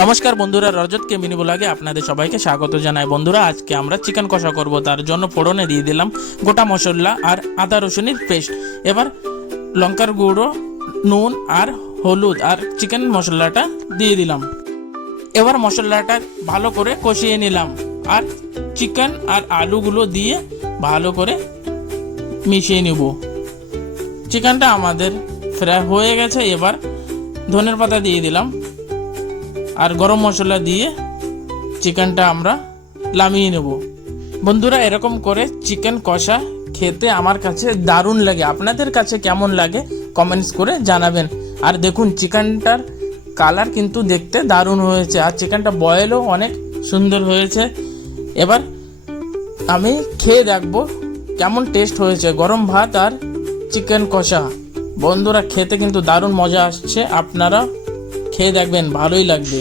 নমস্কার বন্ধুরা, রজতকে মিনি ব্লগে আপনাদের সবাইকে স্বাগত জানাই। বন্ধুরা, আজকে আমরা চিকেন কষা করব। তার জন্য ফোড়নে দিয়ে দিলাম গোটা মশলা আর আদা রসুনের পেস্ট। এবার লঙ্কার গুঁড়ো, নুন আর হলুদ আর চিকেন মশলাটা দিয়ে দিলাম। এবার মশলাটা ভালো করে কষিয়ে নিলাম আর চিকেন আর আলুগুলো দিয়ে ভালো করে মিশিয়ে নেব। চিকেনটা আমাদের ফ্রাই হয়ে গেছে। এবার ধনের পাতা দিয়ে দিলাম আর গরম মশলা দিয়ে চিকেনটা আমরা নামিয়ে নেব। বন্ধুরা, এরকম করে চিকেন কষা খেতে আমার কাছে দারুণ লাগে। আপনাদের কাছে কেমন লাগে কমেন্টস করে জানাবেন। আর দেখুন, চিকেনটার কালার কিন্তু দেখতে দারুণ হয়েছে আর চিকেনটা বয়েলও অনেক সুন্দর হয়েছে। এবার আমি খেয়ে দেখব কেমন টেস্ট হয়েছে গরম ভাত আর চিকেন কষা। বন্ধুরা, খেতে কিন্তু দারুণ মজা আসছে। আপনারা খেয়ে দেখবেন, ভালোই লাগবে।